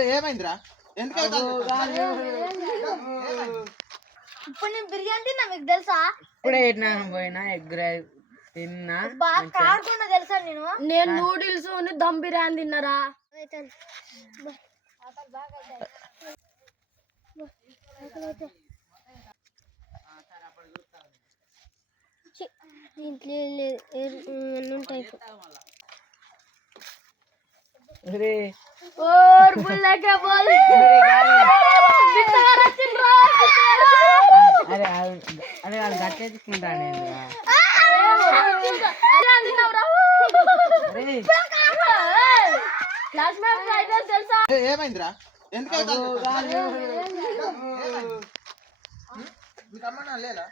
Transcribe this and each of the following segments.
ఏమైందిరా? ఎందుకైతే ఇప్పుడు నేను బిర్యానీ తిన్నా, మీకు తెలుసా? ఇప్పుడే పోయినా ఎగ్ రైస్ తిన్నా. బాగా కాకుండా తెలుసా? నేను నూడిల్స్ దమ్ బిర్యానీ తిన్నారా. దీంట్లో ఉంటాయి. और बुल्ला क्या बोल అరే అరే వాళ్ళు గట్టేసుకుంటాడు. ఏమైందిరా? ఎందుకైతే మీకమ్మన్నా లేదా?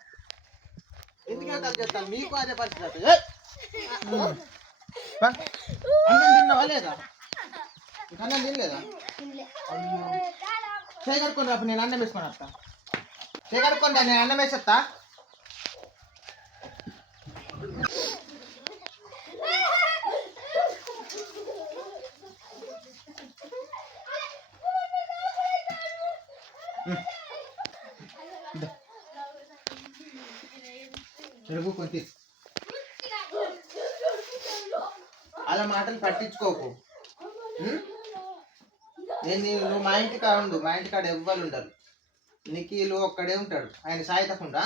ఎందుకైతే చెప్తాను మీకు అదే పరిస్థితి. అన్నం తిన్నావా లేదా? అన్నం తినలేదా? చేయగడుకొని రా, నేను అన్నం వేసుకొని వస్తా. చేయగడుకొని రా, నేను అన్నం వేసేస్తా. కొంచెం అలా మాటలు పట్టించుకోకు. నువ్వు మా ఇంటికాడ ఉండు, మా ఇంటికాడ ఎవ్వరు ఉండరు. నిఖిలు ఒక్కడే ఉంటాడు, ఆయన సాయతకుండా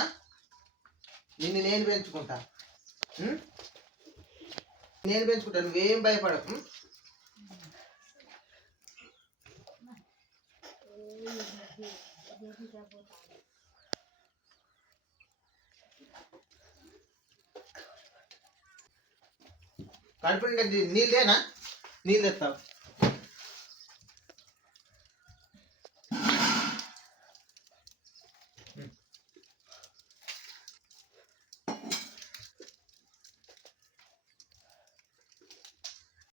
నిన్ను నేను పెంచుకుంటా. నేను పెంచుకుంటా, నువ్వేం భయపడకు. కడుపు నీళ్ళేనా? నీళ్ళు తెస్తావు.